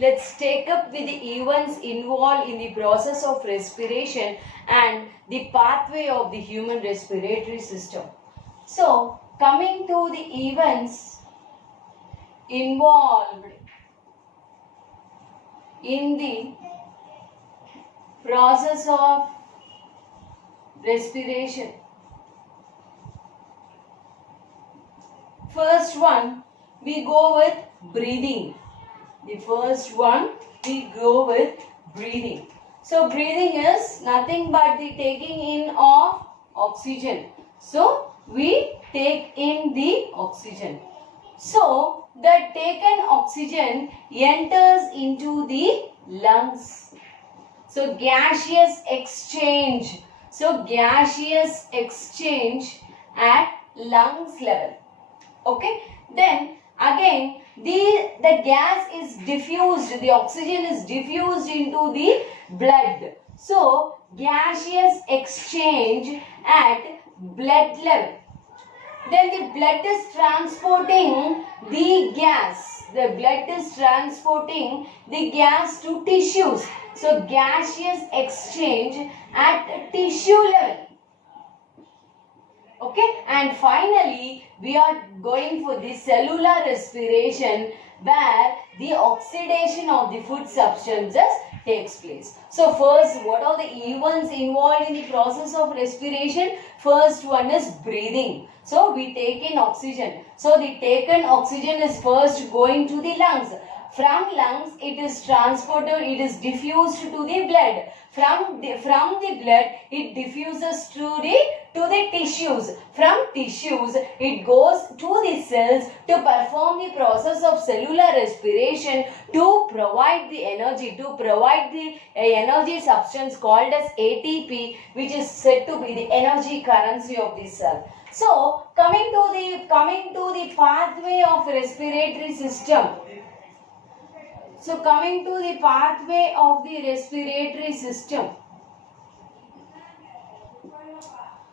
let's take up with the events involved in the process of respiration and the pathway of the human respiratory system. So, coming to the events involved in the process of respiration. First one, we go with breathing. The first one, we go with breathing. So, breathing is nothing but the taking in of oxygen. So, we take in the oxygen. So, the taken oxygen enters into the lungs. So, gaseous exchange. So, gaseous exchange at lungs level. Okay. Then, again, the gas is diffused. The oxygen is diffused into the blood. So, gaseous exchange at blood level. Then the blood is transporting the gas. The blood is transporting the gas to tissues. So, gaseous exchange at tissue level. Okay, and finally, we are going for the cellular respiration where the oxidation of the food substances takes place. So, first, what are the events involved in the process of respiration? First one is breathing. So, we take in oxygen. So, the taken oxygen is first going to the lungs. From lungs, it is transported, it is diffused to the blood. From the blood, it diffuses to the tissues. From tissues, it goes to the cells to perform the process of cellular respiration to provide the energy, to provide the energy substance called as ATP, which is said to be the energy currency of the cell. So, coming to the pathway of respiratory system. So, coming to the pathway of the respiratory system.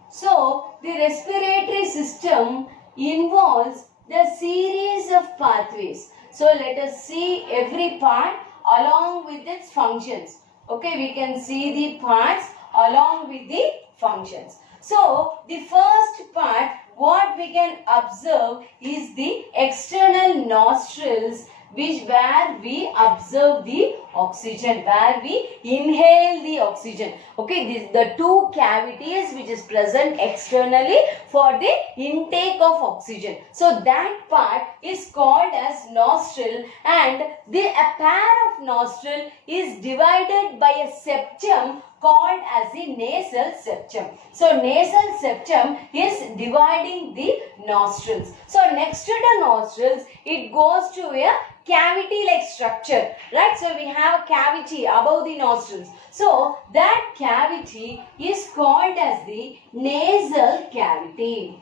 So, the respiratory system involves the series of pathways. So, let us see every part along with its functions. Okay, we can see the parts along with the functions. So, the first part, what we can observe is the external nostrils, where we observe the oxygen, where we inhale the oxygen. Okay, the two cavities which is present externally for the intake of oxygen. So, that part is called as nostril, and a pair of nostril is divided by a septum called as the nasal septum. So, nasal septum is dividing the nostrils. So, next to the nostrils, it goes to a cavity-like structure, right? So, we have a cavity above the nostrils. So, that cavity is called as the nasal cavity.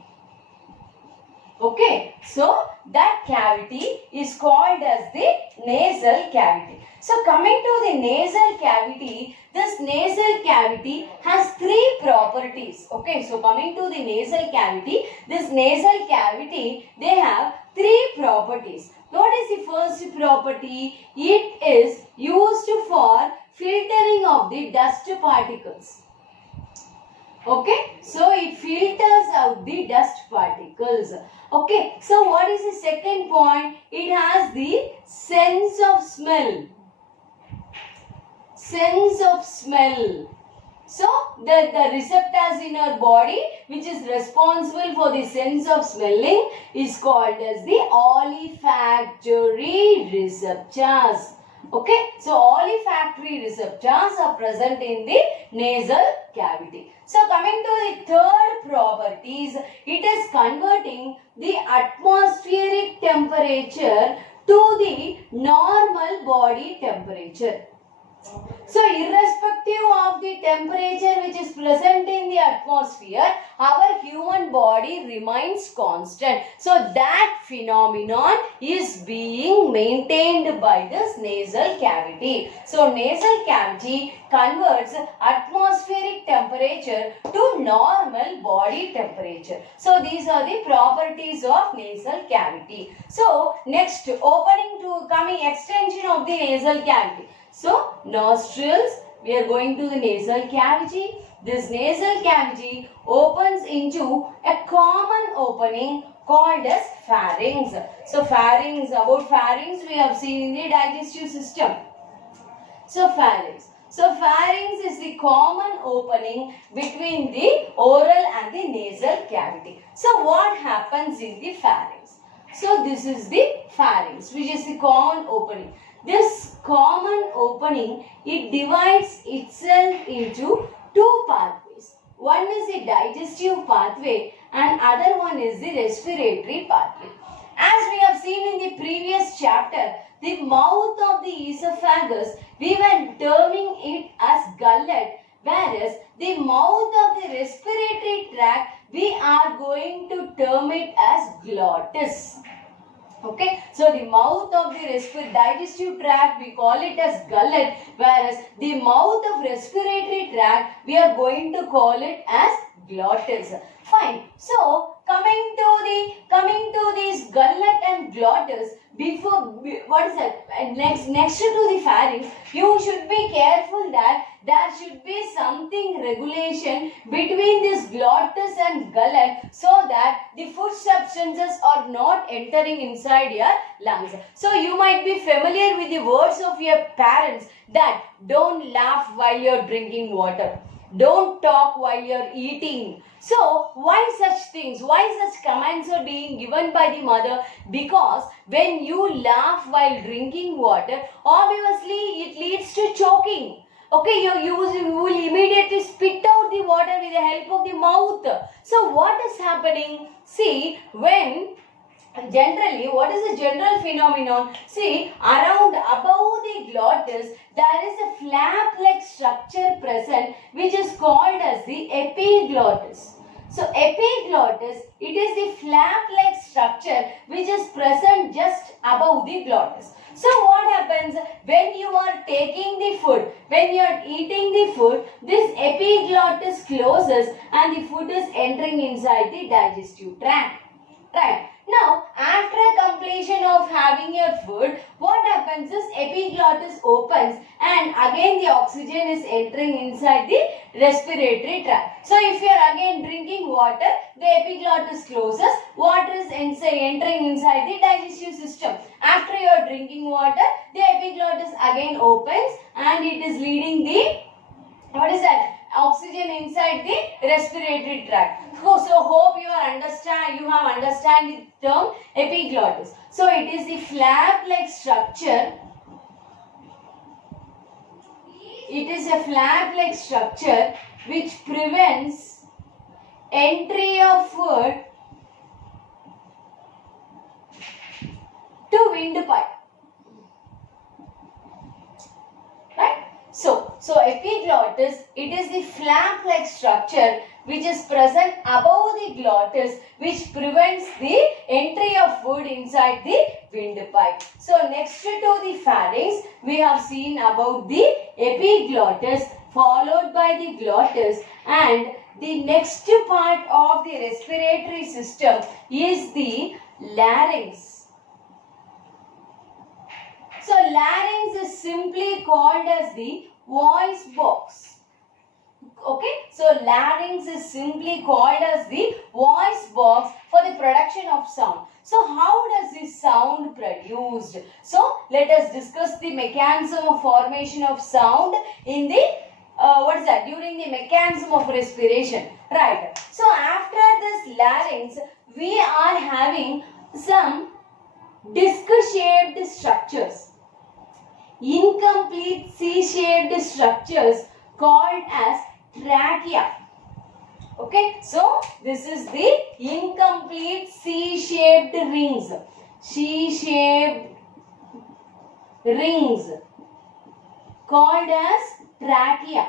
Okay, so that cavity is called as the nasal cavity. So, coming to the nasal cavity, this nasal cavity has three properties. Okay, so coming to the nasal cavity, this nasal cavity, they have three properties. What is the first property? It is used for filtering of the dust particles. Okay, so it filters out the dust particles. Okay, so what is the second point? It has the sense of smell. Sense of smell. So, the receptors in our body which is responsible for the sense of smelling is called as the olfactory receptors. Okay, so olfactory receptors are present in the nasal cavity. So, coming to the third properties, it is converting the atmospheric temperature to the normal body temperature. So, irrespective of the temperature which is present in the atmosphere, our human body remains constant. So that phenomenon is being maintained by this nasal cavity. So nasal cavity converts atmospheric temperature to normal body temperature. So these are the properties of nasal cavity. So next, opening to coming extension of the nasal cavity. So nostrils, we are going to the nasal cavity. This nasal cavity opens into a common opening called as pharynx. So pharynx, about pharynx we have seen in the digestive system. So pharynx. So pharynx is the common opening between the oral and the nasal cavity. So what happens in the pharynx? So this is the pharynx, which is the common opening. This common opening, it divides itself into two pathways. One is the digestive pathway and other one is the respiratory pathway. As we have seen in the previous chapter, the mouth of the esophagus, we were terming it as gullet, whereas the mouth of the respiratory tract, we are going to term it as glottis. Okay, so the mouth of the digestive tract, we call it as gullet, whereas the mouth of respiratory tract, we are going to call it as glottis. Fine. So coming to these gullet and glottis, before what is that? Next to the pharynx, you should be careful that there should be something regulation between this glottis and gullet so that the food substances are not entering inside your lungs. So you might be familiar with the words of your parents that don't laugh while you're drinking water. Don't talk while you're eating. So why such things? Why such commands are being given by the mother? Because when you laugh while drinking water, obviously it leads to choking. Okay, you will immediately spit out the water with the help of the mouth. So what is happening? See, when generally, what is the general phenomenon? See, around above the glottis, there is a flap-like structure present which is called as the epiglottis. So, epiglottis, it is the flap-like structure which is present just above the glottis. So, what happens when you are taking the food, when you are eating the food, this epiglottis closes and the food is entering inside the digestive tract. Right. Now, after completion of having your food, what happens is epiglottis opens and again the oxygen is entering inside the respiratory tract. So, if you are again drinking water, the epiglottis closes, water is entering inside the digestive system. After you are drinking water, the epiglottis again opens and it is leading the, what is that? Oxygen inside the respiratory tract. So hope you have understand the term epiglottis. So it is the flap-like structure. It is a flap-like structure which prevents entry of food to windpipe. So epiglottis, it is the flap-like structure which is present above the glottis which prevents the entry of food inside the windpipe. So next to the pharynx, we have seen about the epiglottis followed by the glottis, and the next part of the respiratory system is the larynx. So larynx is simply called as the voice box. Okay, so larynx is simply called as the voice box for the production of sound. So how does this sound produced? So let us discuss the mechanism of formation of sound in the during the mechanism of respiration. Right. So after this larynx, we are having some disc-shaped structures, incomplete C-shaped structures called as trachea. Okay, so this is the incomplete C-shaped rings. C-shaped rings called as trachea.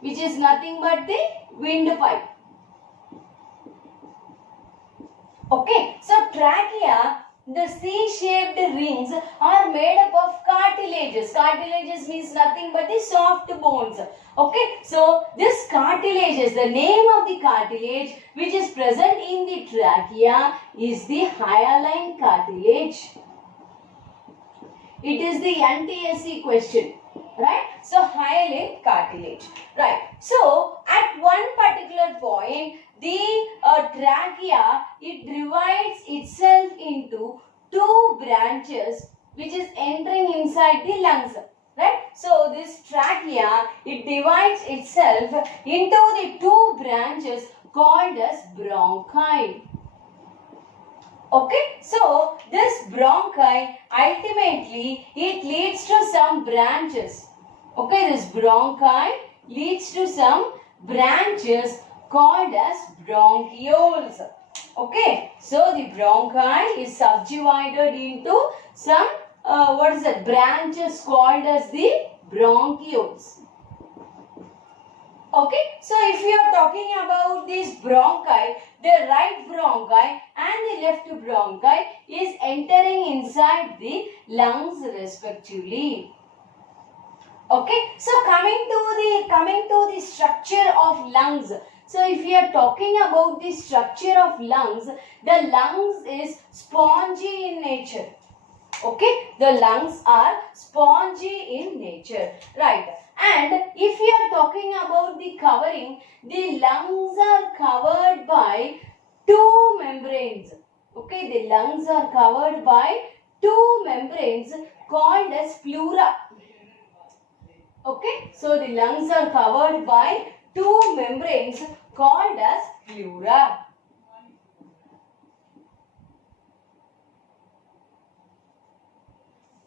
which is nothing but the windpipe. Okay, so trachea, the C-shaped rings are made up of cartilages. Cartilages means nothing but the soft bones. Okay, so this cartilages, the name of the cartilage which is present in the trachea is the hyaline cartilage. It is the NTSC question, right? So hyaline cartilage, right? So at one particular point, the trachea, it divides itself into two branches which is entering inside the lungs, right? So this trachea, it divides itself into the two branches called as bronchi. Okay, so this bronchi, ultimately it leads to some branches. Okay, this bronchi leads to some branches called as bronchioles. Okay, so the bronchi is subdivided into some branches called as the bronchioles. Okay, so if you are talking about these bronchi, the right bronchi and the left bronchi is entering inside the lungs respectively. Okay, so coming to the structure of lungs. So if we are talking about the structure of lungs, the lungs is spongy in nature. Okay, the lungs are spongy in nature, right? And if we are talking about the covering, the lungs are covered by two membranes. Okay, the lungs are covered by two membranes called as pleura. Okay, so the lungs are covered by two membranes called as pleura.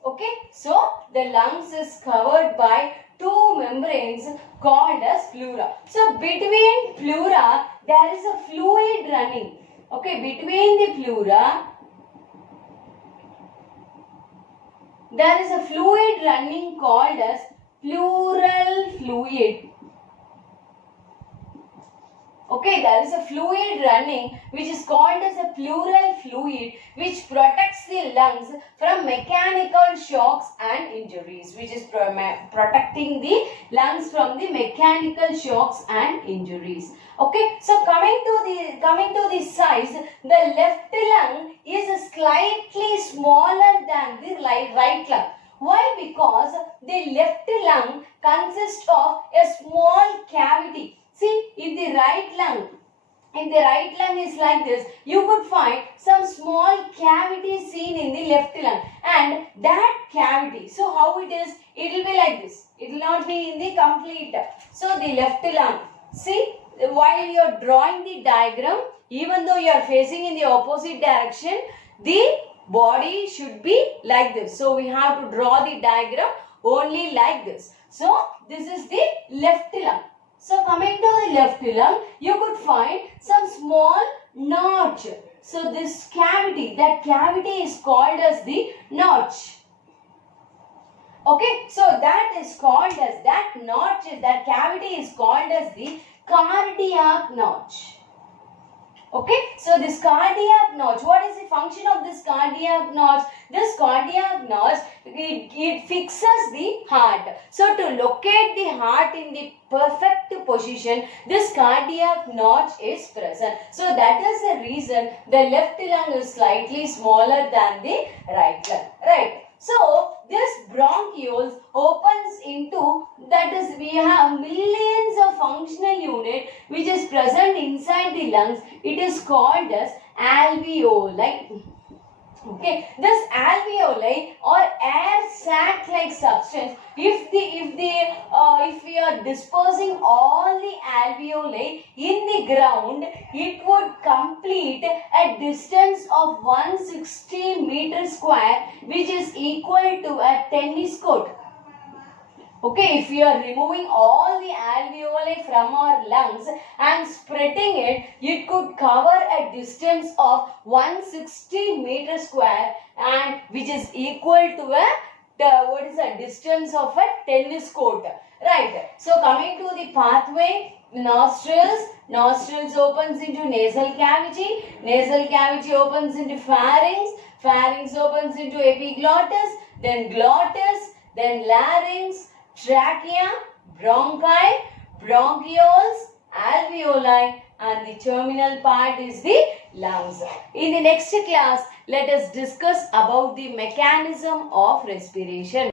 Okay, so the lungs is covered by two membranes called as pleura. So between pleura there is a fluid running. Okay, between the pleura there is a fluid running called as pleural fluid. Okay, there is a fluid running which is called as a pleural fluid which protects the lungs from mechanical shocks and injuries, which is protecting the lungs from the mechanical shocks and injuries. Okay, so coming to the size, the left lung is slightly smaller than the right lung. Why? Because the left lung consists of a small cavity. See, in the right lung is like this. You could find some small cavity seen in the left lung, and that cavity, so how it is? It will be like this. It will not be in the complete. So the left lung. See, while you are drawing the diagram, even though you are facing in the opposite direction, the body should be like this. So we have to draw the diagram only like this. So this is the left lung. So coming to the left lung, you could find some small notch. So this cavity, that cavity is called as the notch. Okay, so that is called as, that notch, that cavity is called as the cardiac notch. Okay, so this cardiac notch, what is the function of this cardiac notch? This cardiac notch, it fixes the heart. So to locate the heart in the perfect position, this cardiac notch is present. So that is the reason the left lung is slightly smaller than the right lung. Right. So this bronchioles opens into, that is, we have millions of functional units which is present inside the lungs. It is called as alveoli. Okay, this alveoli or air sac-like substance, if we are dispersing all the alveoli in the ground, it would complete a distance of 160 meters square, which is equal to a tennis court. Okay, if we are removing all the alveoli from our lungs and spreading it, it could cover a distance of 160 meters square, and which is equal to a what is the distance of a tennis court. Right. So coming to the pathway, nostrils. Nostrils opens into nasal cavity. Nasal cavity opens into pharynx. Pharynx opens into epiglottis. Then glottis. Then larynx. Trachea. Bronchi. Bronchioles. Alveoli. And the terminal part is the lungs. In the next class, let us discuss about the mechanism of respiration.